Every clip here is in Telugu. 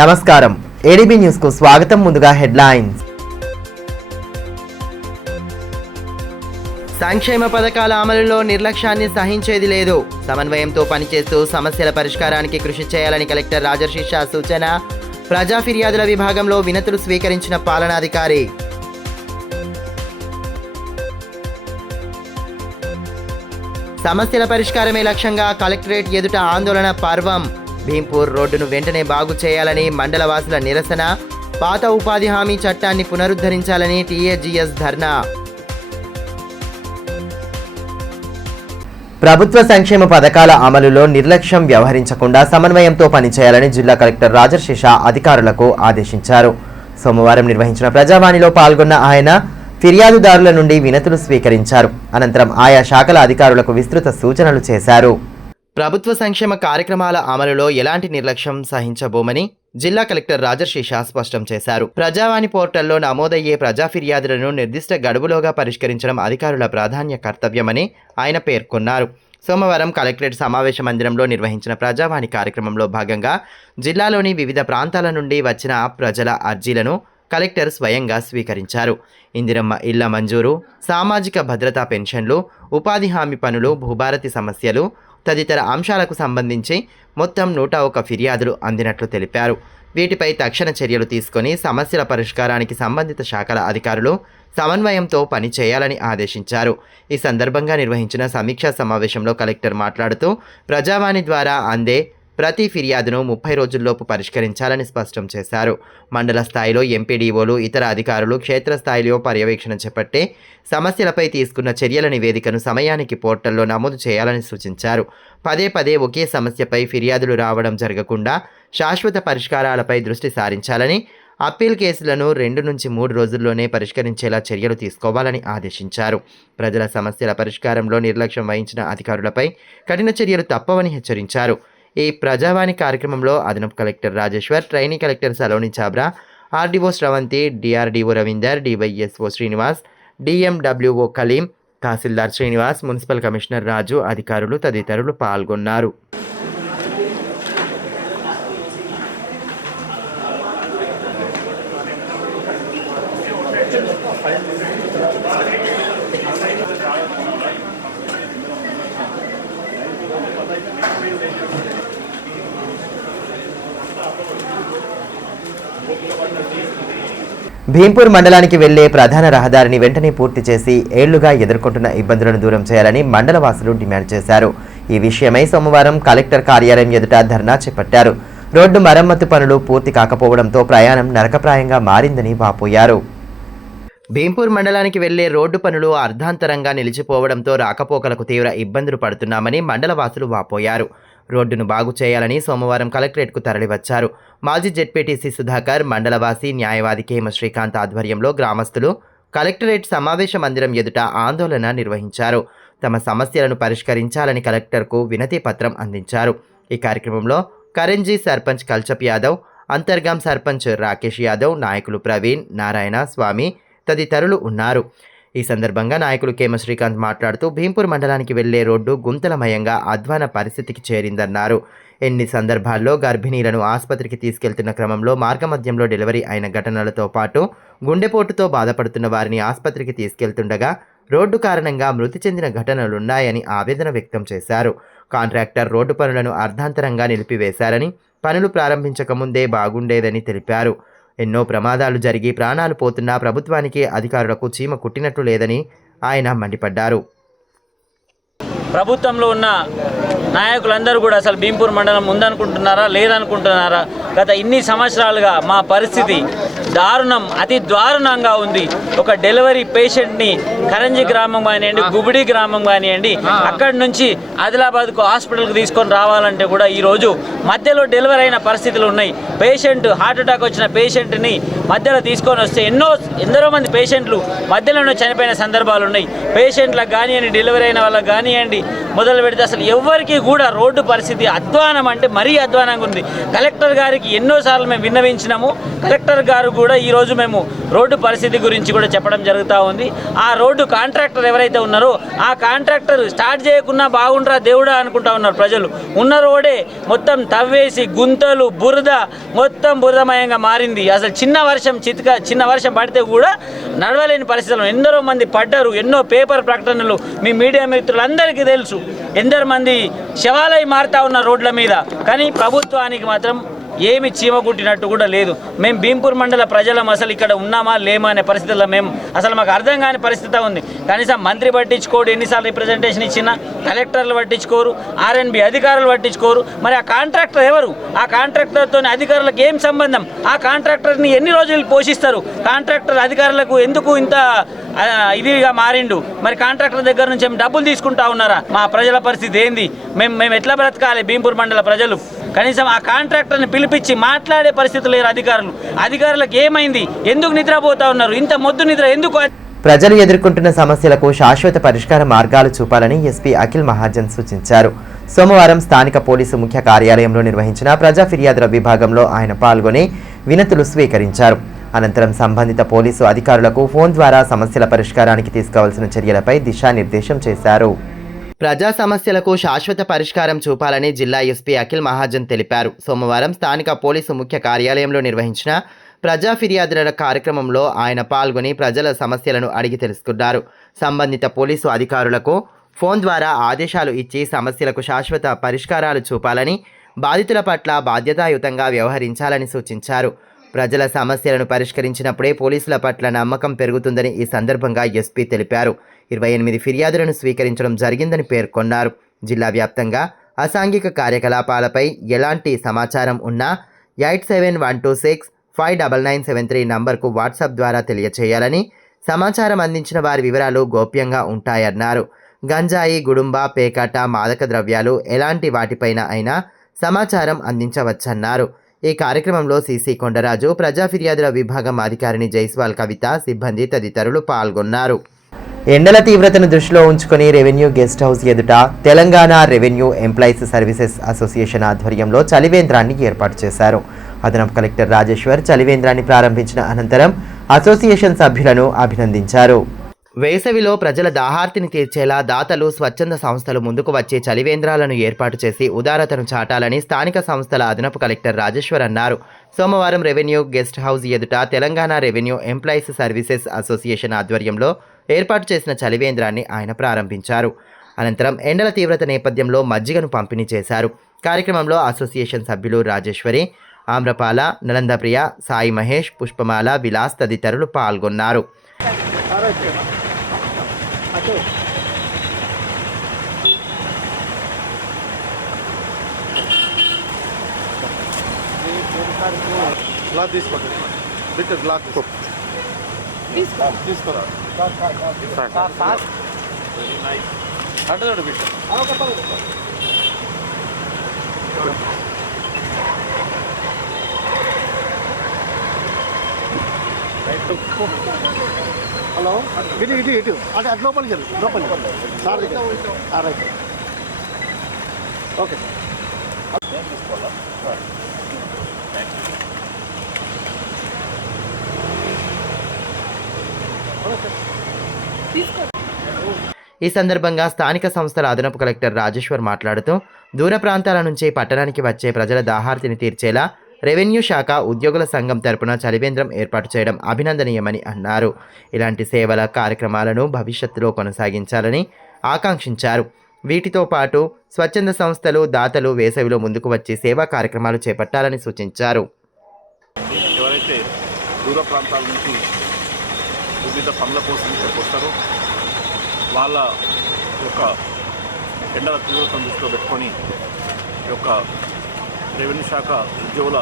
నమస్కారం, ఏడీబీ న్యూస్ కు స్వాగతం. ముందుగా హెడ్లైన్స్. సంక్షేమ పథకాల అమలులో నిర్లక్ష్యాన్ని సహించేది లేదు. సమన్వయంతో పనిచేస్తూ సమస్యల పరిష్కారానికి కృషి చేయాలని కలెక్టర్ రాజర్షి షా సూచన. ప్రజా ఫిర్యాదుల విభాగంలో వినతులు స్వీకరించిన పాలనాధికారి. సమస్యల పరిష్కారమే లక్ష్యంగా కలెక్టరేట్ ఎదుట ఆందోళన పర్వం. భీంపూర్ రోడ్డును వెంటనే బాగు చేయాలని మండల వాసుల నిరసన. పాత ఉపాధి హామీ చట్టాన్ని పునరుద్ధరించాలని టీఏజీఎస్ ధర్నా. ప్రభుత్వ సంక్షేమ పథకాల అమలులో నిర్లక్ష్యం వ్యవహరించకుండా సమన్వయంతో పనిచేయాలని జిల్లా కలెక్టర్ రాజర్షి షా అధికారులకు ఆదేశించారు. సోమవారం నిర్వహించిన ప్రజావాణిలో పాల్గొన్న ఆయన ఫిర్యాదుదారుల నుండి వినతులు స్వీకరించారు. అనంతరం ఆయా శాఖల అధికారులకు విస్తృత సూచనలు చేశారు. ప్రభుత్వ సంక్షేమ కార్యక్రమాల అమలులో ఎలాంటి నిర్లక్ష్యం సహించబోమని జిల్లా కలెక్టర్ రాజర్షి షా స్పష్టం చేశారు. ప్రజావాణి పోర్టల్లో నమోదయ్యే ప్రజా ఫిర్యాదులను నిర్దిష్ట గడువులోగా పరిష్కరించడం అధికారుల ప్రాధాన్య కర్తవ్యమని ఆయన పేర్కొన్నారు. సోమవారం కలెక్టరేట్ సమావేశ మందిరంలో నిర్వహించిన ప్రజావాణి కార్యక్రమంలో భాగంగా జిల్లాలోని వివిధ ప్రాంతాల నుండి వచ్చిన ప్రజల అర్జీలను కలెక్టర్ స్వయంగా స్వీకరించారు. ఇందిరమ్మ ఇళ్ల మంజూరు, సామాజిక భద్రతా పెన్షన్లు, ఉపాధి హామీ పనులు, భూభారతి సమస్యలు తదితర అంశాలకు సంబంధించి మొత్తం 101 ఫిర్యాదులు అందినట్లు తెలిపారు. వీటిపై తక్షణ చర్యలు తీసుకొని సమస్యల పరిష్కారానికి సంబంధిత శాఖల అధికారులు సమన్వయంతో పనిచేయాలని ఆదేశించారు. ఈ సందర్భంగా నిర్వహించిన సమీక్షా సమావేశంలో కలెక్టర్ మాట్లాడుతూ ప్రజావాణి ద్వారా అందే ప్రతి ఫిర్యాదును 30 రోజుల్లోపు పరిష్కరించాలని స్పష్టం చేశారు. మండల స్థాయిలో ఎంపీడీఓలు, ఇతర అధికారులు క్షేత్రస్థాయిలో పర్యవేక్షణ చేపట్టే సమస్యలపై తీసుకున్న చర్యల నివేదికను సమయానికి పోర్టల్లో నమోదు చేయాలని సూచించారు. పదే పదే ఒకే సమస్యపై ఫిర్యాదులు రావడం జరగకుండా శాశ్వత పరిష్కారాలపై దృష్టి సారించాలని, అప్పీల్ కేసులను 2 నుంచి 3 రోజుల్లోనే పరిష్కరించేలా చర్యలు తీసుకోవాలని ఆదేశించారు. ప్రజల సమస్యల పరిష్కారంలో నిర్లక్ష్యం వహించిన అధికారులపై కఠిన చర్యలు తప్పవని హెచ్చరించారు. ఈ ప్రజావాణి కార్యక్రమంలో అదనపు collector Rajeshwar, trainee collector Saloni Chhabra, RDO Sravanthi, DRDO Ravinder, DYSO Srinivas, DMWO Kaleem, tahsildar Srinivas, municipal commissioner Raju, అధికారులు తదితరులు పాల్గొన్నారు. భీంపూర్ మండలానికి వెళ్లే ప్రధాన రహదారిని వెంటనే పూర్తి చేసి ఏళ్లుగా ఎదుర్కొంటున్న ఇబ్బందులను దూరం చేయాలని మండల వాసులు డిమాండ్ చేశారు. ఈ విషయమై సోమవారం కలెక్టర్ కార్యాలయం ఎదుట ధర్నా చేపట్టారు. రోడ్డు మరమ్మతు పనులు పూర్తి కాకపోవడంతో ప్రయాణం నరకప్రాయంగా మారిందని వాపోయారు. భీంపూర్ మండలానికి వెళ్లే రోడ్డు పనులు అర్ధాంతరంగా నిలిచిపోవడంతో రాకపోకలకు తీవ్ర ఇబ్బందులు పడుతున్నామని మండల వాసులు వాపోయారు. రోడ్డును బాగు చేయాలని సోమవారం కలెక్టరేట్కు తరలివచ్చారు. మాజీ జెడ్పీటీసీ సుధాకర్, మండలవాసి న్యాయవాది కేమ శ్రీకాంత్ ఆధ్వర్యంలో గ్రామస్తులు కలెక్టరేట్ సమావేశ మందిరం ఎదుట ఆందోళన నిర్వహించారు. తమ సమస్యలను పరిష్కరించాలని కలెక్టర్కు వినతి పత్రం అందించారు. ఈ కార్యక్రమంలో కరెంజీ సర్పంచ్ కల్చప్ యాదవ్, అంతర్గాం సర్పంచ్ రాకేష్ యాదవ్, నాయకులు ప్రవీణ్, నారాయణ స్వామి తదితరులు ఉన్నారు. ఈ సందర్భంగా నాయకులు కేమ శ్రీకాంత్ మాట్లాడుతూ భీంపూర్ మండలానికి వెళ్లే రోడ్డు గుంతలమయంగా అధ్వాన పరిస్థితికి చేరిందన్నారు. ఎన్ని సందర్భాల్లో గర్భిణీలను ఆసుపత్రికి తీసుకెళ్తున్న క్రమంలో మార్గమధ్యంలో డెలివరీ అయిన ఘటనలతో పాటు గుండెపోటుతో బాధపడుతున్న వారిని ఆసుపత్రికి తీసుకెళ్తుండగా రోడ్డు కారణంగా మృతి చెందిన ఘటనలున్నాయని ఆవేదన వ్యక్తం చేశారు. కాంట్రాక్టర్ రోడ్డు పనులను అర్ధాంతరంగా నిలిపివేశారని, పనులు ప్రారంభించకముందే బాగుండేదని తెలిపారు. ఎన్నో ప్రమాదాలు జరిగి ప్రాణాలు పోతున్నా ప్రభుత్వానికి, అధికారులకు చీమ కుట్టినట్లు లేదని ఆయన మండిపడ్డారు. ప్రభుత్వంలో ఉన్న నాయకులందరూ కూడా అసలు భీంపూర్ మండలం ఉందనుకుంటున్నారా లేదనుకుంటున్నారా? గత ఇన్ని సంవత్సరాలుగా మా పరిస్థితి దారుణం, అతి దారుణంగా ఉంది. ఒక డెలివరీ పేషెంట్ని కరంజీ గ్రామం కానివ్వండి, గుబిడి గ్రామం కానివ్వండి, అక్కడి నుంచి ఆదిలాబాద్కు హాస్పిటల్కి తీసుకొని రావాలంటే కూడా ఈరోజు మధ్యలో డెలివరీ అయిన పరిస్థితులు ఉన్నాయి. పేషెంట్ హార్ట్ అటాక్ వచ్చిన పేషెంట్ని మధ్యలో తీసుకొని వస్తే ఎందరో మంది పేషెంట్లు మధ్యలోనే చనిపోయిన సందర్భాలు ఉన్నాయి. పేషెంట్లకు కానివ్వండి, డెలివరీ అయిన వాళ్ళకి కానివ్వండి, మొదలు పెడితే అసలు ఎవరికి కూడా రోడ్డు పరిస్థితి అధ్వానం అంటే మరీ అధ్వానంగా ఉంది. కలెక్టర్ గారికి ఎన్నోసార్లు మేము విన్నవించినాము. కలెక్టర్ గారు కూడా ఈరోజు మేము రోడ్డు పరిస్థితి గురించి కూడా చెప్పడం జరుగుతూ ఉంది. ఆ రోడ్డు కాంట్రాక్టర్ ఎవరైతే ఉన్నారో ఆ కాంట్రాక్టర్ స్టార్ట్ చేయకున్నా బాగుండ్రా దేవుడా అనుకుంటా ఉన్నారు ప్రజలు. ఉన్న రోడే మొత్తం తవ్వేసి గుంతలు బురద మొత్తం బురదమయంగా మారింది. అసలు చిన్న వర్షం పడితే కూడా నడవలేని పరిస్థితులు ఎందరో మంది పడ్డారు. ఎన్నో పేపర్ ప్రకటనలు మీ మీడియా మిత్రులందరికీ తెలుసు. ఎందరో మంది శవాలై మారుతా ఉన్న రోడ్ల మీద. కానీ ప్రభుత్వానికి మాత్రం ఏమి చీమ కుట్టినట్టు కూడా లేదు. మేము భీంపూర్ మండల ప్రజలం అసలు ఇక్కడ ఉన్నామా లేమా అనే పరిస్థితుల్లో మేము అసలు మాకు అర్థం కాని పరిస్థితి ఉంది. కనీసం మంత్రి పట్టించుకోడు, ఎన్నిసార్లు రిప్రజెంటేషన్ ఇచ్చినా కలెక్టర్లు పట్టించుకోరు, ఆర్ఎన్బి అధికారులు పట్టించుకోరు. మరి ఆ కాంట్రాక్టర్ ఎవరు? ఆ కాంట్రాక్టర్తో అధికారులకు ఏం సంబంధం? ఆ కాంట్రాక్టర్ని ఎన్ని రోజులు పోషిస్తారు? కాంట్రాక్టర్ అధికారులకు ఎందుకు ఇంత ఇదిగా మారిండు? మరి కాంట్రాక్టర్ దగ్గర నుంచి ఏం డబ్బులు తీసుకుంటా ఉన్నారా? మా ప్రజల పరిస్థితి ఏంది? మేము ఎట్లా బ్రతకాలి? భీంపూర్ మండల ప్రజలు కనీసం ఆ కాంట్రాక్టర్ని పిలిపించి మాట్లాడే పరిస్థితి లేరు అధికారులకు ఏమైంది? ఎందుకు నిద్రపోతా ఉన్నారు? ఇంత మొద్దు నిద్ర ఎందుకు? ప్రజలు ఎదుర్కొంటున్న సమస్యలకు శాశ్వత పరిష్కార మార్గాలు చూపాలని ఎస్పీ అఖిల్ మహాజన్ సూచించారు. సోమవారం స్థానిక పోలీసు ముఖ్య కార్యాలయంలో నిర్వహించిన ప్రజా ఫిర్యాదుల విభాగంలో ఆయన పాల్గొని వినతులు స్వీకరించారు. అనంతరం సంబంధిత పోలీసు అధికారులకు ఫోన్ ద్వారా సమస్యల పరిష్కారానికి తీసుకోవాల్సిన చర్యలపై దిశానిర్దేశం చేశారు. ప్రజా సమస్యలకు శాశ్వత పరిష్కారం చూపాలని జిల్లా ఎస్పీ అఖిల్ మహాజన్ తెలిపారు. సోమవారం స్థానిక పోలీసు ముఖ్య కార్యాలయంలో నిర్వహించిన ప్రజా ఫిర్యాదుల కార్యక్రమంలో ఆయన పాల్గొని ప్రజల సమస్యలను అడిగి తెలుసుకున్నారు. సంబంధిత పోలీసు అధికారులకు ఫోన్ ద్వారా ఆదేశాలు ఇచ్చి సమస్యలకు శాశ్వత పరిష్కారాలు చూపాలని, బాధితుల పట్ల బాధ్యతాయుతంగా వ్యవహరించాలని సూచించారు. ప్రజల సమస్యలను పరిష్కరించినప్పుడే పోలీసుల పట్ల నమ్మకం పెరుగుతుందని ఈ సందర్భంగా ఎస్పీ తెలిపారు. 28 ఫిర్యాదులను స్వీకరించడం జరిగిందని పేర్కొన్నారు. జిల్లా వ్యాప్తంగా అసాంఘిక కార్యకలాపాలపై ఎలాంటి సమాచారం ఉన్నా 8712659973 నంబర్కు వాట్సాప్ ద్వారా తెలియచేయాలని, సమాచారం అందించిన వారి వివరాలు గోప్యంగా ఉంటాయన్నారు. గంజాయి, గుడుంబ, పేకాట, మాదక ద్రవ్యాలు ఎలాంటి వాటిపైన అయినా సమాచారం అందించవచ్చన్నారు. ఈ కార్యక్రమంలో సిసి కొండరాజు, ప్రజా ఫిర్యాదుల విభాగం అధికారిని జైస్వాల్ కవిత, సిబ్బంది తదితరులు పాల్గొన్నారు. ఎండల తీవ్రతను దృష్టిలో ఉంచుకొని రెవెన్యూ గెస్ట్ హౌస్ ఎదుట Telangana revenue employees services association ఆధ్వర్యంలో చలివేంద్రాన్ని ఏర్పాటు చేశారు. అదనపు కలెక్టర్ రాజేశ్వర్ చలివేంద్రాన్ని ప్రారంభించిన అనంతరం అసోసియేషన్ సభ్యులను అభినందించారు. వేసవిలో ప్రజల దాహార్తిని తీర్చేలా దాతలు, స్వచ్ఛంద సంస్థలు ముందుకు వచ్చే చలివేంద్రాలను ఏర్పాటు చేసి ఉదారతను చాటాలని స్థానిక సంస్థల అదనపు కలెక్టర్ రాజేశ్వర్ అన్నారు. సోమవారం రెవెన్యూ గెస్ట్ హౌస్ ఎదుట Telangana revenue employees services association ఆధ్వర్యంలో ఏర్పాటు చేసిన చలివేంద్రాన్ని ఆయన ప్రారంభించారు. అనంతరం ఎండల తీవ్రత నేపథ్యంలో మజ్జిగను పంపిణీ చేశారు. కార్యక్రమంలో అసోసియేషన్ సభ్యులు రాజేశ్వరి, ఆమ్రపాల, నలందప్రియ, సాయి మహేష్, పుష్పమాల, విలాస్ తదితరులు పాల్గొన్నారు. హలో, ఇటు అంటే అటు లోపలికి సార్ దగ్గర. Right, okay. ఈ సందర్భంగా స్థానిక సంస్థల అదనపు కలెక్టర్ రాజేశ్వర్ మాట్లాడుతూ దూర ప్రాంతాల నుంచి పట్టణానికి వచ్చే ప్రజల దాహార్తిని తీర్చేలా రెవెన్యూ శాఖ ఉద్యోగుల సంఘం తరపున చలివేంద్రం ఏర్పాటు చేయడం అభినందనీయమని అన్నారు. ఇలాంటి సేవల కార్యక్రమాలను భవిష్యత్తులో కొనసాగించాలని ఆకాంక్షించారు. వీటితో పాటు స్వచ్ఛంద సంస్థలు, దాతలు వేసవిలో ముందుకు వచ్చి సేవా కార్యక్రమాలు చేపట్టాలని సూచించారు. ఎవరైతే దూర ప్రాంతాల నుంచి వివిధ పనుల కోసం ఇక్కడికి వస్తారో వాళ్ళ యొక్క ఎండల తీవ్రతను దృష్టిలో పెట్టుకొని ఈ యొక్క రెవెన్యూ శాఖ ఉద్యోగుల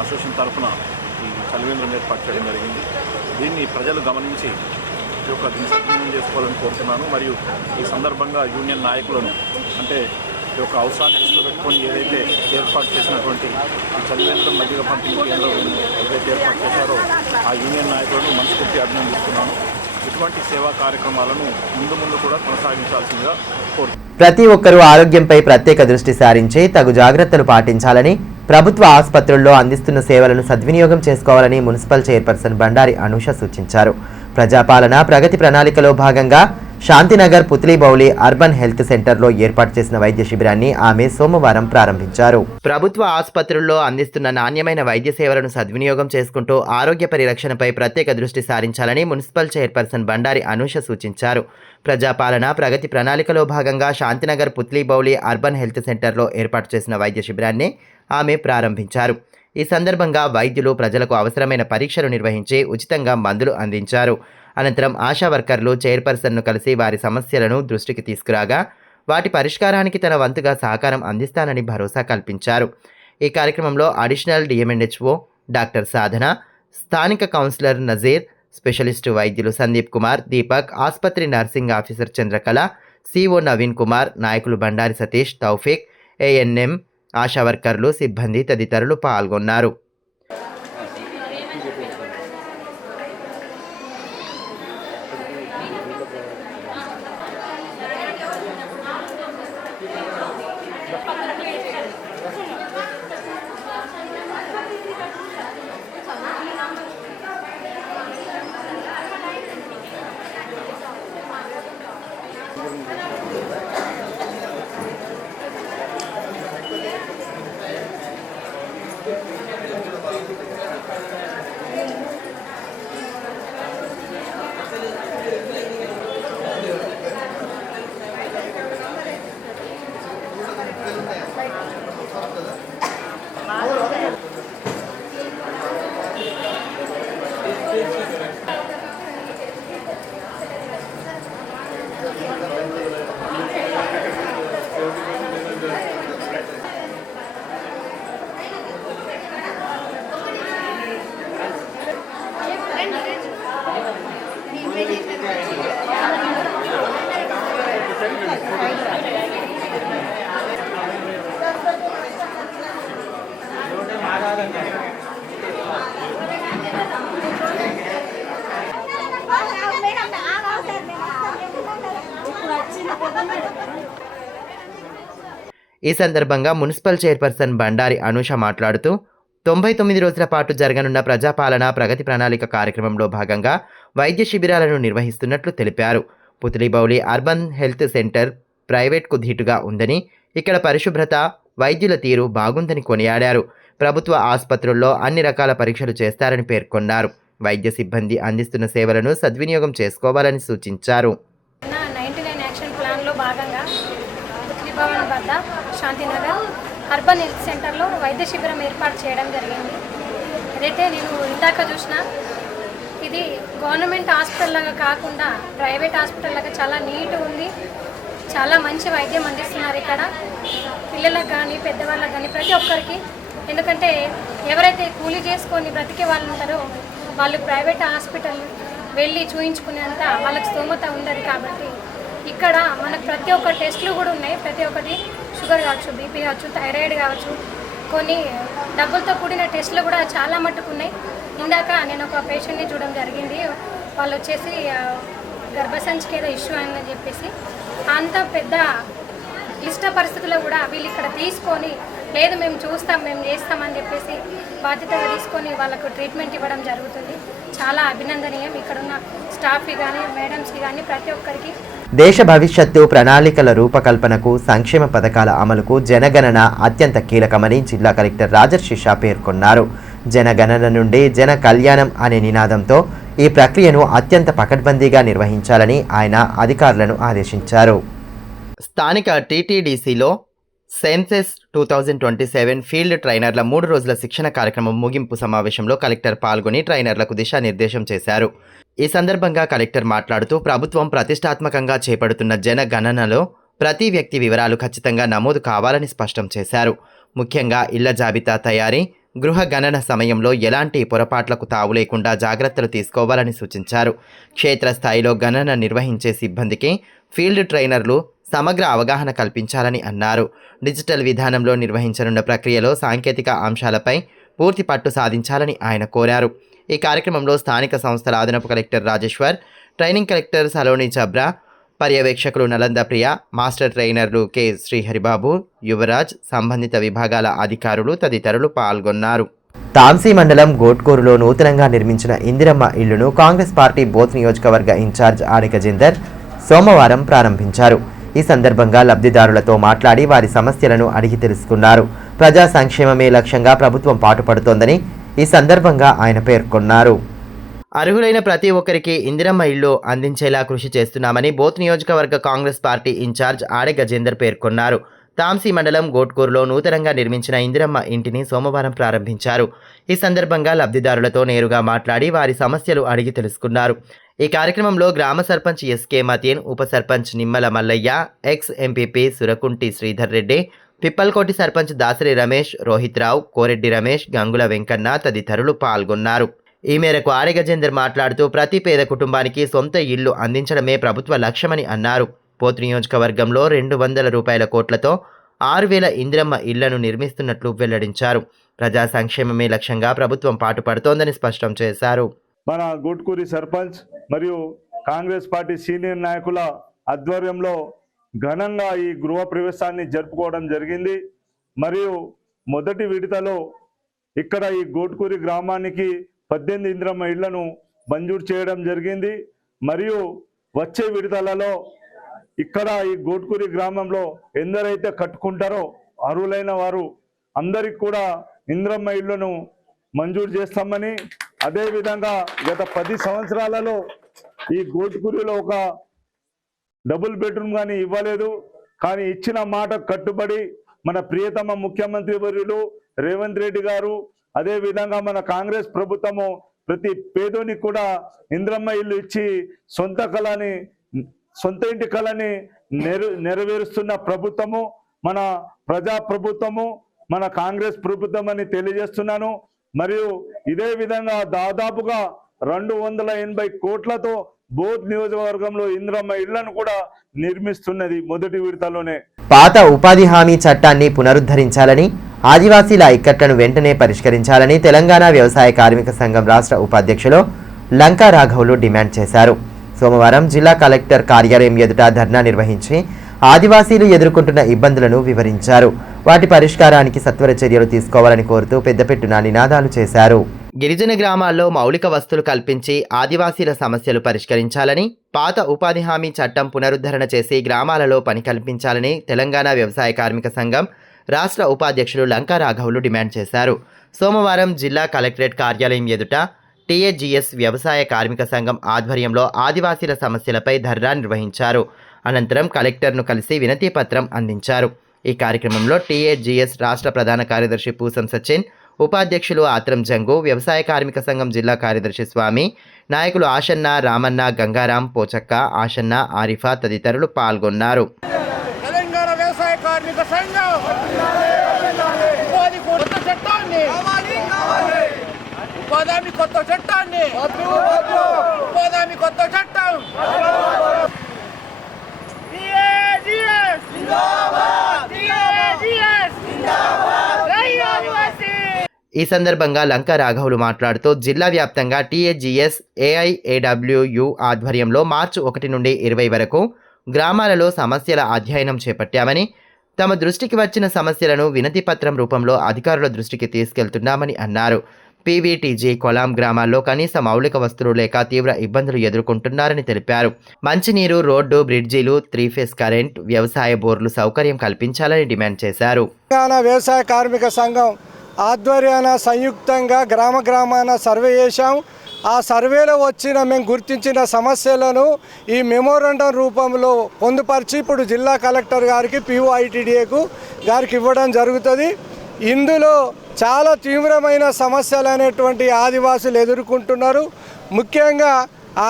అసోసియేషన్ తరఫున ఈ చలివేంద్రం ఏర్పాటు చేయడం జరిగింది. దీన్ని ప్రజలు గమనించి ఈ యొక్క దీన్ని సద్వినియోగం చేసుకోవాలని కోరుతున్నాను. మరియు ఈ సందర్భంగా యూనియన్ నాయకులను అంటే ఈ యొక్క అవసరాన్ని దృష్టిలో పెట్టుకొని ఏదైతే ఏర్పాటు చేసినటువంటి ఈ చలివేంద్రం మజ్జిగ పంపిణీ కేంద్రం ఏదైతే ఏర్పాటు చేశారో ఆ యూనియన్ నాయకులను మనస్ఫూర్తి అభినందిస్తున్నాను. ఇటువంటి సేవా కార్యక్రమాలను ముందు కూడా కొనసాగించాల్సిందిగా కోరుతున్నాను. ప్రతి ఒక్కరూ ఆరోగ్యంపై ప్రత్యేక దృష్టి సారించి తగు జాగ్రత్తలు పాటించాలని, ప్రభుత్వ ఆసుపత్రుల్లో అందిస్తున్న సేవలను సద్వినియోగం చేసుకోవాలని మున్సిపల్ చైర్పర్సన్ బండారి అనూష సూచించారు. ప్రజాపాలన ప్రగతి ప్రణాళికలో భాగంగా శాంతినగర్ పుత్లీబౌలి అర్బన్ హెల్త్ సెంటర్లో ఏర్పాటు చేసిన వైద్య శిబిరాన్ని ఆమె సోమవారం ప్రారంభించారు. ప్రభుత్వ ఆసుపత్రుల్లో అందిస్తున్న నాణ్యమైన వైద్య సేవలను సద్వినియోగం చేసుకుంటూ ఆరోగ్య పరిరక్షణపై ప్రత్యేక దృష్టి సారించాలని మున్సిపల్ చైర్పర్సన్ బండారి అనూష సూచించారు. ప్రజాపాలన ప్రగతి ప్రణాళికలో భాగంగా శాంతినగర్ పుత్లీబౌలి అర్బన్ హెల్త్ సెంటర్లో ఏర్పాటు చేసిన వైద్య శిబిరాన్ని ఆమె ప్రారంభించారు. ఈ సందర్భంగా వైద్యులు ప్రజలకు అవసరమైన పరీక్షలు నిర్వహించి ఉచితంగా మందులు అందించారు. అనంతరం ఆశా వర్కర్లు చైర్పర్సన్ను కలిసి వారి సమస్యలను దృష్టికి తీసుకురాగా వాటి పరిష్కారానికి తన వంతుగా సహకారం అందిస్తానని భరోసా కల్పించారు. ఈ కార్యక్రమంలో అడిషనల్ డిఎంఎన్హెచ్ఓ డాక్టర్ సాధన, స్థానిక కౌన్సిలర్ నజీర్, స్పెషలిస్టు వైద్యులు సందీప్ కుమార్, దీపక్, ఆసుపత్రి nursing officer Chandrakala, CO Naveen Kumar, నాయకులు బండారి సతీష్, తౌఫీక్, ఏఎన్ఎం, ఆశా వర్కర్లు, సిబ్బంది తదితరులు పాల్గొన్నారు. ఈ సందర్భంగా మున్సిపల్ చైర్పర్సన్ బండారి అనూష మాట్లాడుతూ 99 రోజుల పాటు జరగనున్న ప్రజాపాలన ప్రగతి ప్రణాళిక కార్యక్రమంలో భాగంగా వైద్య శిబిరాలను నిర్వహిస్తున్నట్లు తెలిపారు. పుత్లీబౌలి అర్బన్ హెల్త్ సెంటర్ ప్రైవేట్కు ధీటుగా ఉందని, ఇక్కడ పరిశుభ్రత, వైద్యుల తీరు బాగుందని కొనియాడారు. ప్రభుత్వ ఆసుపత్రుల్లో అన్ని రకాల పరీక్షలు చేస్తారని పేర్కొన్నారు. వైద్య సిబ్బంది అందిస్తున్న సేవలను సద్వినియోగం చేసుకోవాలని సూచించారు. శాంతినగర్ అర్బన్ హెల్త్ సెంటర్లో వైద్య శిబిరం ఏర్పాటు చేయడం జరిగింది. ఏదైతే నేను ఇందాక చూసిన ఇది గవర్నమెంట్ హాస్పిటల్ లాగా కాకుండా ప్రైవేట్ హాస్పిటల్ లాగా చాలా నీట్ ఉంది. చాలా మంచి వైద్యం అందిస్తున్నారు ఇక్కడ పిల్లలకు కానీ పెద్దవాళ్ళకి కానీ ప్రతి ఒక్కరికి. ఎందుకంటే ఎవరైతే కూలీ చేసుకొని బ్రతికే వాళ్ళు ఉంటారో వాళ్ళు ప్రైవేట్ హాస్పిటల్ వెళ్ళి చూయించుకునేంత వాళ్ళకి స్తోమత ఉండదు. కాబట్టి ఇక్కడ మనకు ప్రతి ఒక్క టెస్టులు కూడా ఉన్నాయి. ప్రతి ఒక్కటి షుగర్ కావచ్చు, బీపీ కావచ్చు, థైరాయిడ్ కావచ్చు, కొన్ని డబ్బులతో కూడిన టెస్టులు కూడా చాలా మట్టుకు ఉన్నాయి. ఇందాక నేను ఒక పేషెంట్ని చూడడం జరిగింది. వాళ్ళు వచ్చేసి గర్భసంచికి ఏదో ఇష్యూ అని చెప్పేసి అంత పెద్ద క్లిష్ట పరిస్థితుల్లో కూడా వీళ్ళు ఇక్కడ తీసుకొని లేదు మేము చూస్తాం, మేము చేస్తామని చెప్పేసి బాధ్యతగా తీసుకొని వాళ్ళకు ట్రీట్మెంట్ ఇవ్వడం జరుగుతుంది. చాలా అభినందనీయం. ఇక్కడున్న స్టాఫ్కి కానీ మేడమ్స్కి కానీ ప్రతి ఒక్కరికి. దేశ భవిష్యత్తు ప్రణాళికల రూపకల్పనకు, సంక్షేమ పథకాల అమలుకు జనగణన అత్యంత కీలకమని జిల్లా కలెక్టర్ రాజర్షిష పేర్కొన్నారు. జనగణన నుండి జన కళ్యాణం అనే నినాదంతో ఈ ప్రక్రియను అత్యంత పకడ్బందీగా నిర్వహించాలని ఆయన అధికారులను ఆదేశించారు. స్థానిక టీటీడీసీలో సెన్సెస్ 2027 ఫీల్డ్ ట్రైనర్ల 3 రోజుల శిక్షణ కార్యక్రమం ముగింపు సమావేశంలో కలెక్టర్ పాల్గొని ట్రైనర్లకు దిశానిర్దేశం చేశారు. ఈ సందర్భంగా కలెక్టర్ మాట్లాడుతూ ప్రభుత్వం ప్రతిష్టాత్మకంగా చేపడుతున్న జనగణనలో ప్రతి వ్యక్తి వివరాలు ఖచ్చితంగా నమోదు కావాలని స్పష్టం చేశారు. ముఖ్యంగా ఇళ్ల జాబితా తయారీ, గృహ గణన సమయంలో ఎలాంటి పొరపాట్లకు తావు లేకుండా జాగ్రత్తలు తీసుకోవాలని సూచించారు. క్షేత్రస్థాయిలో గణన నిర్వహించే సిబ్బందికి ఫీల్డ్ ట్రైనర్లు సమగ్ర అవగాహన కల్పించాలని అన్నారు. డిజిటల్ విధానంలో నిర్వహించనున్న ప్రక్రియలో సాంకేతిక అంశాలపై పూర్తి పట్టు సాధించాలని ఆయన కోరారు. ఈ కార్యక్రమంలో స్థానిక సంస్థల అదనపు collector Rajeshwar, training collector Saloni Chabra, పర్యవేక్షకులు నలంద ప్రియ, మాస్టర్ ట్రైనర్లు కె శ్రీహరిబాబు, యువరాజ్, సంబంధిత విభాగాల అధికారులు తదితరులు పాల్గొన్నారు. తాంసీ మండలం గోట్కూరులో నూతనంగా నిర్మించిన ఇందిరమ్మ ఇళ్లును కాంగ్రెస్ పార్టీ బోత్ నియోజకవర్గ ఇన్ఛార్జ్ ఆడి గజేందర్ సోమవారం ప్రారంభించారు. ఈ సందర్భంగా లబ్ధిదారులతో మాట్లాడి వారి సమస్యలను అడిగి తెలుసుకున్నారు. ప్రజా సంక్షేమమే లక్ష్యంగా ప్రభుత్వం పాటుపడుతోందని ఈ సందర్భంగా ఆయన పేర్కొన్నారు. అర్హులైన ప్రతి ఒక్కరికి ఇందిరమ్మ ఇళ్లు అందించేలా కృషి చేస్తున్నామని బోత్ నియోజకవర్గ కాంగ్రెస్ పార్టీ ఇన్ఛార్జ్ ఆడి గజేందర్ పేర్కొన్నారు. తాంసీ మండలం గోట్కూరులో నూతనంగా నిర్మించిన ఇందిరమ్మ ఇంటిని సోమవారం ప్రారంభించారు. ఈ సందర్భంగా లబ్ధిదారులతో నేరుగా మాట్లాడి వారి సమస్యలు అడిగి తెలుసుకున్నారు. ఈ కార్యక్రమంలో గ్రామ సర్పంచ్ ఎస్కే మతీన్, ఉప సర్పంచ్ నిమ్మల మల్లయ్య, ఎక్స్ ఎంపీపీ సురకుంటి శ్రీధర్ రెడ్డి, పిప్పల్కోటి సర్పంచ్ దాసరి రమేష్, రోహిత్ రావు, కోరెడ్డి రమేష్, గంగుల వెంకన్న తదితరులు పాల్గొన్నారు. ఈ మేరకు ఆడి గజేందర్ మాట్లాడుతూ ప్రతి పేద కుటుంబానికి సొంత ఇల్లు అందించడమే ప్రభుత్వ లక్ష్యమని అన్నారు. పోత్ నియోజకవర్గంలో 200 కోట్లతో 6,000 ఇందిరమ్మ ఇళ్లను నిర్మిస్తున్నట్లు వెల్లడించారు. ప్రజా సంక్షేమమే లక్ష్యంగా ప్రభుత్వం పాటుపడుతోందని స్పష్టం చేశారు. మన గోట్కూరి సర్పంచ్ మరియు కాంగ్రెస్ పార్టీ సీనియర్ నాయకుల ఆధ్వర్యంలో ఘనంగా ఈ గృహ ప్రవేశాన్ని జరుపుకోవడం జరిగింది. మరియు మొదటి విడతలో ఇక్కడ ఈ గోట్కూరి గ్రామానికి 18 ఇందిరమ్మ ఇళ్లను మంజూరు చేయడం జరిగింది. మరియు వచ్చే విడతలలో ఇక్కడ ఈ గోట్కూరి గ్రామంలో ఎందరైతే కట్టుకుంటారో అర్హులైన వారు అందరికి కూడా ఇందిరమ్మ ఇళ్లను మంజూరు చేస్తామని, అదేవిధంగా గత 10 సంవత్సరాలలో ఈ గోట్కూరిలో ఒక డబుల్ బెడ్రూమ్ కానీ ఇవ్వలేదు. కానీ ఇచ్చిన మాట కట్టుబడి మన ప్రియతమ ముఖ్యమంత్రి వర్యులు రేవంత్ రెడ్డి గారు, అదేవిధంగా మన కాంగ్రెస్ ప్రభుత్వము ప్రతి పేదోనికి కూడా ఇందిరమ్మ ఇల్లు ఇచ్చి సొంత ఇంటి కళని నెరవేరుస్తున్న ప్రభుత్వము మన ప్రజా ప్రభుత్వము, మన కాంగ్రెస్ ప్రభుత్వం అని తెలియజేస్తున్నాను. మరియు ఇదే విధంగా దాదాపుగా 280 కోట్లతో బోత్ నియోజకవర్గంలో ఇందిరమ్మ ఇళ్లను కూడా నిర్మిస్తున్నది మొదటి విడతలోనే. పాత ఉపాధి హామీ చట్టాన్ని పునరుద్ధరించాలని, ఆదివాసీల ఇక్కట్లను వెంటనే పరిష్కరించాలని తెలంగాణ వ్యవసాయ కార్మిక సంఘం రాష్ట్ర ఉపాధ్యక్షులు లంకా రాఘవులు డిమాండ్ చేశారు. సోమవారం జిల్లా కలెక్టర్ కార్యాలయం ఎదుట ధర్నా నిర్వహించి ఆదివాసీలు ఎదుర్కొంటున్న ఇబ్బందులను వివరించారు. వాటి పరిష్కారానికి సత్వర చర్యలు తీసుకోవాలని కోరుతూ పెద్దపెట్టున నినాదాలు చేశారు. గిరిజన గ్రామాల్లో మౌలిక వసతులు కల్పించి ఆదివాసీల సమస్యలు పరిష్కరించాలని, పాత ఉపాధి హామీ చట్టం పునరుద్ధరణ చేసి గ్రామాలలో పని కల్పించాలని తెలంగాణ వ్యవసాయ కార్మిక సంఘం రాష్ట్ర ఉపాధ్యక్షులు లంకా రాఘవులు డిమాండ్ చేశారు. సోమవారం జిల్లా కలెక్టరేట్ కార్యాలయం ఎదుట టీఏజీఎస్ వ్యవసాయ కార్మిక సంఘం ఆధ్వర్యంలో ఆదివాసీల సమస్యలపై ధర్నా నిర్వహించారు. అనంతరం కలెక్టర్ను కలిసి వినతి పత్రం అందించారు. ఈ కార్యక్రమంలో టీఏజీఎస్ రాష్ట్ర ప్రధాన కార్యదర్శి పూసం సచిన్, ఉపాధ్యక్షులు ఆత్రం జంగు, వ్యవసాయ కార్మిక సంఘం జిల్లా కార్యదర్శి స్వామి, నాయకులు ఆషన్న, రామన్న, గంగారాం, పోచక్క, ఆషన్న, ఆరిఫా తదితరులు పాల్గొన్నారు. తెలంగాణ వ్యవసాయ కార్మిక సంఘం కొత్త చట్టాన్ని కొత్త చట్టం ఈ సందర్భంగా లంకా రాఘవులు మాట్లాడుతూ జిల్లా వ్యాప్తంగా టీఏజీఎస్ ఏఐఏడబ్ల్యూయు ఆధ్వర్యంలో మార్చి 1 నుండి 20 వరకు గ్రామాలలో సమస్యల అధ్యయనం చేపట్టామని, తమ దృష్టికి వచ్చిన సమస్యలను వినతి పత్రం రూపంలో అధికారుల దృష్టికి తీసుకెళ్తున్నామని అన్నారు. పీవీటీజీ కొలాం గ్రామాల్లో కనీస మౌలిక వస్తువులు లేక తీవ్ర ఇబ్బందులు ఎదుర్కొంటున్నారని తెలిపారు. మంచినీరు, రోడ్డు, బ్రిడ్జీలు, 3-ఫేజ్ కరెంట్, వ్యవసాయ బోర్లు సౌకర్యం కల్పించాలని డిమాండ్ చేశారు. తెలంగాణ వ్యవసాయ కార్మిక సంఘం ఆధ్వర్యాన సంయుక్తంగా గ్రామాన సర్వే చేశాం. ఆ సర్వేలో మేము గుర్తించిన సమస్యలను ఈ మెమోరాండం రూపంలో పొందుపరిచి ఇప్పుడు జిల్లా కలెక్టర్ గారికి, POITDA గారికి ఇవ్వడం జరుగుతుంది. ఇందులో చాలా తీవ్రమైన సమస్యలు అనేటువంటి ఆదివాసులు ఎదుర్కొంటున్నారు. ముఖ్యంగా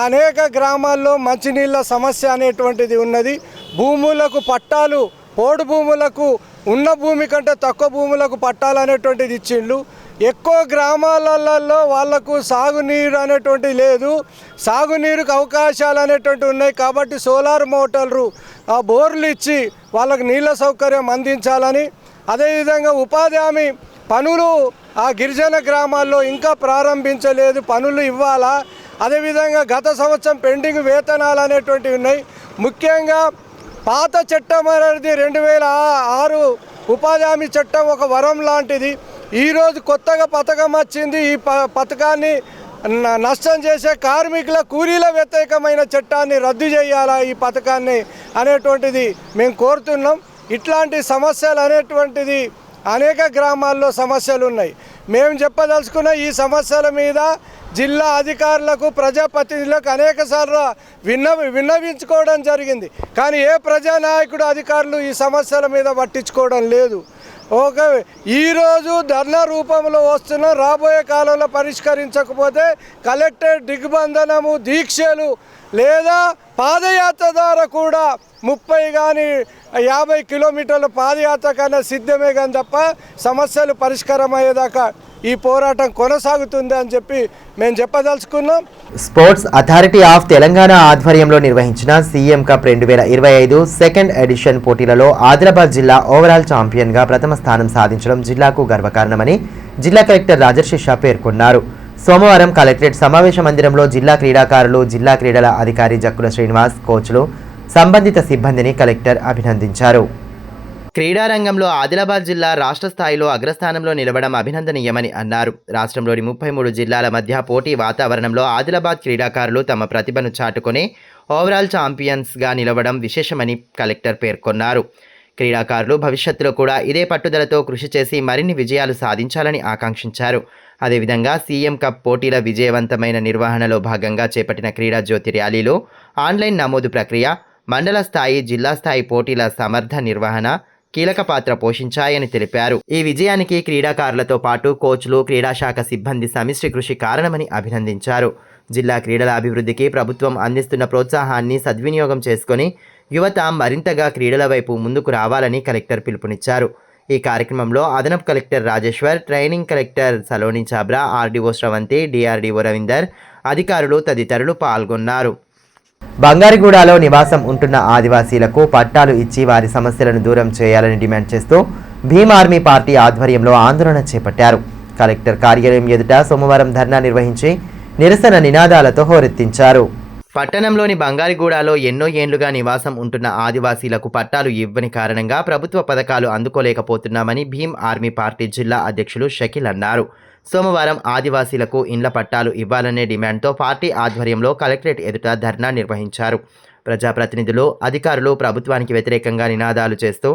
అనేక గ్రామాల్లో మంచినీళ్ళ సమస్య అనేటువంటిది ఉన్నది. భూములకు పట్టాలు, పోడు భూములకు ఉన్న భూమి కంటే తక్కువ భూములకు పట్టాలు అనేటువంటిది ఇచ్చిండ్రు. ఎక్కువ గ్రామాలలో వాళ్లకు సాగునీరు అనేటువంటిది లేదు. సాగునీరుకు అవకాశాలు అనేటువంటివి ఉన్నాయి. కాబట్టి సోలార్ మోటార్లు, ఆ బోర్లు ఇచ్చి వాళ్ళకు నీళ్ళ సౌకర్యం అందించాలని, అదేవిధంగా ఉపాధి హామీ పనులు ఆ గిరిజన గ్రామాల్లో ఇంకా ప్రారంభించలేదు, పనులు ఇవ్వాలా. అదేవిధంగా గత సంవత్సరం పెండింగ్ వేతనాలు అనేటువంటివి ఉన్నాయి. ముఖ్యంగా పాత చట్టం అనేది 2006 ఉపాధి హామీ చట్టం ఒక వరం లాంటిది. ఈరోజు కొత్తగా పథకం వచ్చింది. ఈ పథకాన్ని నష్టం చేసే కార్మికుల కూలీల వ్యతిరేకమైన చట్టాన్ని రద్దు చేయాలా ఈ పథకాన్ని అనేటువంటిది మేము కోరుతున్నాం. ఇట్లాంటి సమస్యలు అనేటువంటిది అనేక గ్రామాల్లో సమస్యలు ఉన్నాయి. మేము చెప్పదలుచుకున్న ఈ సమస్యల మీద జిల్లా అధికారులకు ప్రజాప్రతినిధులకు అనేకసార్లు విన్నవించుకోవడం జరిగింది. కానీ ఏ ప్రజానాయకుడు అధికారులు ఈ సమస్యల మీద పట్టించుకోవడం లేదు. ఈరోజు ధర్నా రూపంలో వస్తున్న రాబోయే కాలంలో పరిష్కరించకపోతే కలెక్టర్ దిగ్బంధనము, దీక్షలు లేదా పాదయాత్ర ద్వారా కూడా 30 కానీ 50 కిలోమీటర్ల పాదయాత్ర కన్నా సిద్ధమే కానీ తప్ప సమస్యలు పరిష్కారం అయ్యేదాకా ఈ పోరాటం కొనసాగుతుంది అని చెప్పి మేము చెప్పదలుచుకున్నాం. స్పోర్ట్స్ అథారిటీ ఆఫ్ తెలంగాణ ఆధ్వర్యంలో నిర్వహించిన సీఎం కప్ 2025 సెకండ్ ఎడిషన్ పోటీలలో ఆదిలాబాద్ జిల్లా ఓవరాల్ ఛాంపియన్గా ప్రథమ స్థానం సాధించడం జిల్లాకు గర్వకారణమని జిల్లా కలెక్టర్ రాజర్షిష పేర్కొన్నారు. సోమవారం కలెక్టరేట్ సమావేశ మందిరంలో జిల్లా క్రీడాకారులు, జిల్లా క్రీడల అధికారి జక్కుల శ్రీనివాస్, కోచ్లు, సంబంధిత సిబ్బందిని కలెక్టర్ అభినందించారు. క్రీడారంగంలో ఆదిలాబాద్ జిల్లా రాష్ట్ర స్థాయిలో అగ్రస్థానంలో నిలవడం అభినందనీయమని అన్నారు. రాష్ట్రంలోని 33 జిల్లాల మధ్య పోటీ వాతావరణంలో ఆదిలాబాద్ క్రీడాకారులు తమ ప్రతిభను చాటుకొని ఓవరాల్ ఛాంపియన్స్గా నిలవడం విశేషమని కలెక్టర్ పేర్కొన్నారు. క్రీడాకారులు భవిష్యత్తులో కూడా ఇదే పట్టుదలతో కృషి చేసి మరిన్ని విజయాలు సాధించాలని ఆకాంక్షించారు. అదేవిధంగా సీఎం కప్ పోటీల విజయవంతమైన నిర్వహణలో భాగంగా చేపట్టిన క్రీడా జ్యోతి ర్యాలీలో ఆన్లైన్ నమోదు ప్రక్రియ, మండల స్థాయి, జిల్లా స్థాయి పోటీల సమర్థ నిర్వహణ కీలక పాత్ర పోషించాయని తెలిపారు. ఈ విజయానికి క్రీడాకారులతో పాటు కోచ్లు, క్రీడాశాఖ సిబ్బంది సమిష్టి కృషి కారణమని అభినందించారు. జిల్లా క్రీడల అభివృద్ధికి ప్రభుత్వం అందిస్తున్న ప్రోత్సాహాన్ని సద్వినియోగం చేసుకుని యువత మరింతగా క్రీడల వైపు ముందుకు రావాలని కలెక్టర్ పిలుపునిచ్చారు. ఈ కార్యక్రమంలో అదనపు collector Rajeshwar, training collector Saloni Chhabra, RDO Sravanthi, DRDO Ravinder, అధికారులు తదితరులు పాల్గొన్నారు. బంగారిగూడలో నివాసం ఉంటున్న ఆదివాసీలకు పట్టాలు ఇచ్చి వారి సమస్యలను దూరం చేయాలని డిమాండ్ చేస్తూ భీమ్ ఆర్మీ పార్టీ ఆధ్వర్యంలో ఆందోళన చేపట్టారు. కలెక్టర్ కార్యాలయం ఎదుట సోమవారం ధర్నా నిర్వహించి నిరసన నినాదాలతో హోరెత్తించారు. పట్టణంలోని బంగారిగూడలో ఎన్నో ఏండ్లుగా నివాసం ఉంటున్న ఆదివాసీలకు పట్టాలు ఇవ్వని కారణంగా ప్రభుత్వ పథకాలు అందుకోలేకపోతున్నామని భీమ్ ఆర్మీ పార్టీ జిల్లా అధ్యక్షులు షకీల్ అన్నారు. సోమవారం ఆదివాసీలకు ఇండ్ల పట్టాలు ఇవ్వాలనే డిమాండ్తో పార్టీ ఆధ్వర్యంలో కలెక్టరేట్ ఎదుట ధర్నా నిర్వహించారు. ప్రజాప్రతినిధులు, అధికారులు ప్రభుత్వానికి వ్యతిరేకంగా నినాదాలు చేస్తూ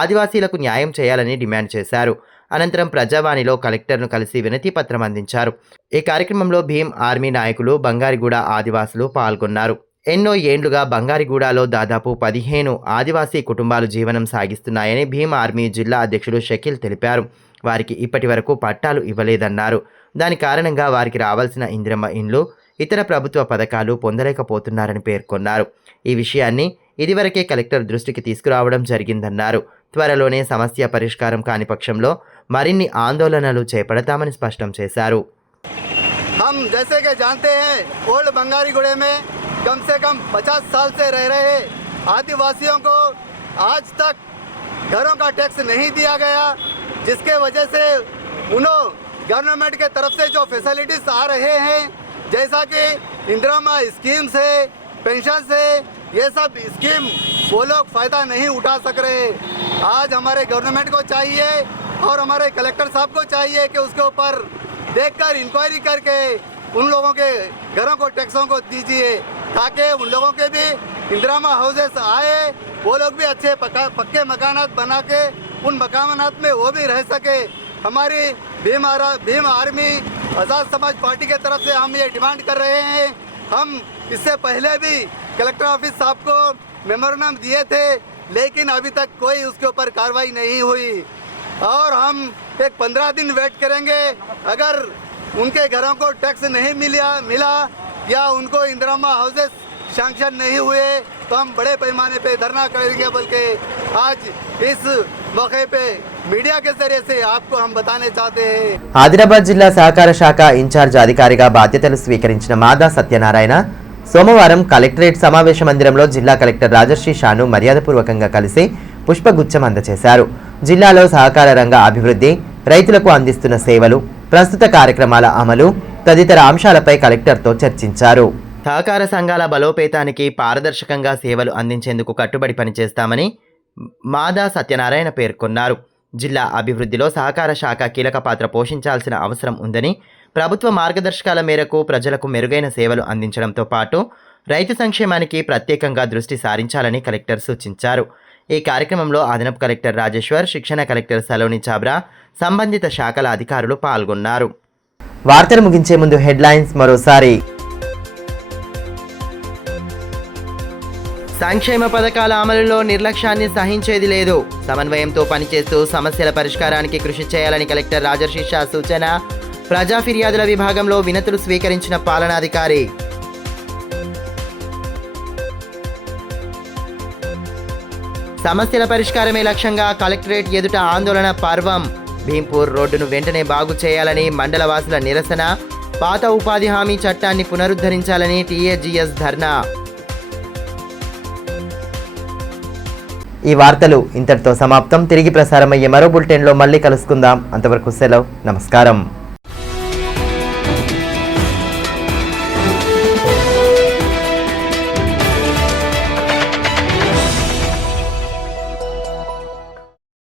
ఆదివాసీలకు న్యాయం చేయాలని డిమాండ్ చేశారు. అనంతరం ప్రజావాణిలో కలెక్టర్ను కలిసి వినతి పత్రం అందించారు. ఈ కార్యక్రమంలో భీమ్ ఆర్మీ నాయకులు, బంగారిగూడ ఆదివాసులు పాల్గొన్నారు. ఎన్నో ఏండ్లుగా బంగారిగూడలో దాదాపు 15 ఆదివాసీ కుటుంబాలు జీవనం సాగిస్తున్నాయని భీమ్ ఆర్మీ జిల్లా అధ్యక్షుడు షకీల్ తెలిపారు. వారికి ఇప్పటి వరకు పట్టాలు ఇవ్వలేదన్నారు. దాని కారణంగా వారికి రావాల్సిన ఇందిరమ్మ ఇండ్లు, ఇతర ప్రభుత్వ పథకాలు పొందలేకపోతున్నారని పేర్కొన్నారు. ఈ విషయాన్ని ఇదివరకే కలెక్టర్ దృష్టికి తీసుకురావడం జరిగిందన్నారు. త్వరలోనే సమస్య పరిష్కారం కాని పక్షంలో మరిన్ని ఆందోళనలు చేపడతామని స్పష్టం చేశారు. हम जैसे कि जानते हैं ओल्ड बंगारीगुड़े में कम से कम 50 साल से रह रहे आदिवासियों को आज तक घरों का टैक्स नहीं दिया गया, जिसके वजह से उन्हों गवर्नमेंट के तरफ से जो फैसिलिटीज़ आ रहे हैं जैसा कि इंदिरा स्कीम से, पेंशन से, ये सब स्कीम वो लोग फ़ायदा नहीं उठा सक रहे। आज हमारे गवर्नमेंट को चाहिए और हमारे कलेक्टर साहब को चाहिए कि उसके ऊपर देखकर इंक्वायरी करके उन लोगों के घरों को टैक्सों को दीजिए, ताकि उन लोगों के भी इंदिरा हाउसेस आए, वो लोग भी अच्छे पक्के मकानात बना के उन मकानात में वो भी रह सके। हमारी भीम आर्मी आज़ाद समाज पार्टी के तरफ से हम ये डिमांड कर रहे हैं। हम इससे पहले भी कलेक्टर ऑफिस साहब को मेमोरेंडम दिए थे, लेकिन अभी तक कोई उसके ऊपर कार्रवाई नहीं हुई और हम एक 15 दिन वेट करेंगे। अगर उनके घरों को टैक्स नहीं मिला या उनको इंदिरा हाउसेस सैंक्शन नहीं हुए तो हम बड़े पैमाने पे धरना करेंगे। बल्कि आज इस मौके पे मीडिया के जरिए से आपको हम बताने चाहते हैं। ఆదిలాబాద్ జిల్లా సహకార శాఖ ఇన్ఛార్జ్ అధికారిగా బాధ్యతలు స్వీకరించిన మాదా సత్యనారాయణ సోమవారం కలెక్టరేట్ సమావేశ మందిరంలో జిల్లా కలెక్టర్ రాజర్షిషాను మర్యాదపూర్వకంగా కలిసి పుష్పగుచ్చం అందజేశారు. జిల్లాలో సహకార రంగ అభివృద్ధి, రైతులకు అందిస్తున్న సేవలు, ప్రస్తుత కార్యక్రమాల అమలు, తదితర అంశాలపై కలెక్టర్తో చర్చించారు. సహకార సంఘాల బలోపేతానికి పారదర్శకంగా సేవలు అందించేందుకు కట్టుబడి పనిచేస్తామని మాదా సత్యనారాయణ పేర్కొన్నారు. జిల్లా అభివృద్ధిలో సహకార శాఖ కీలక పాత్ర పోషించాల్సిన అవసరం ఉందని, ప్రభుత్వ మార్గదర్శకాల మేరకు ప్రజలకు మెరుగైన సేవలు అందించడంతో పాటు రైతు సంక్షేమానికి ప్రత్యేకంగా దృష్టి సారించాలని కలెక్టర్ సూచించారు. ఈ కార్యక్రమంలో అదనపు కలెక్టర్ రాజేశ్వర్, శిక్షణ కలెక్టర్ సలోని చాబ్రా, సంబంధిత శాఖల అధికారులు పాల్గొన్నారు. వార్తలు ముగించే ముందు హెడ్లైన్స్ మరోసారి. సంక్షేమ పథకాల అమలులో నిర్లక్ష్యాన్ని సహించేది లేదు. సమన్వయంతో పనిచేస్తూ సమస్యల పరిష్కారానికి కృషి చేయాలని కలెక్టర్ రాజర్షిషా సూచన. ప్రజా ఫిర్యాదుల విభాగంలో వినతులు స్వీకరించిన పాలనాధికారి. సమస్యల పరిష్కారమే లక్ష్యంగా కలెక్టరేట్ ఎదుట ఆందోళన పర్వం. భీంపూర్ రోడ్డును వెంటనే బాగు చేయాలని మండల వాసుల నిరసన. పాత ఉపాధి హామీ చట్టాన్ని పునరుద్ధరించాలని టీఏజీఎస్ ధర్నా. ఈ వార్తలు ఇంతటితో సమాప్తం. తిరిగి ప్రసారమయ్యే మరో బులెటిన్లో మళ్ళీ కలుసుకుందాం. అంతవరకు సెలవు. నమస్కారం.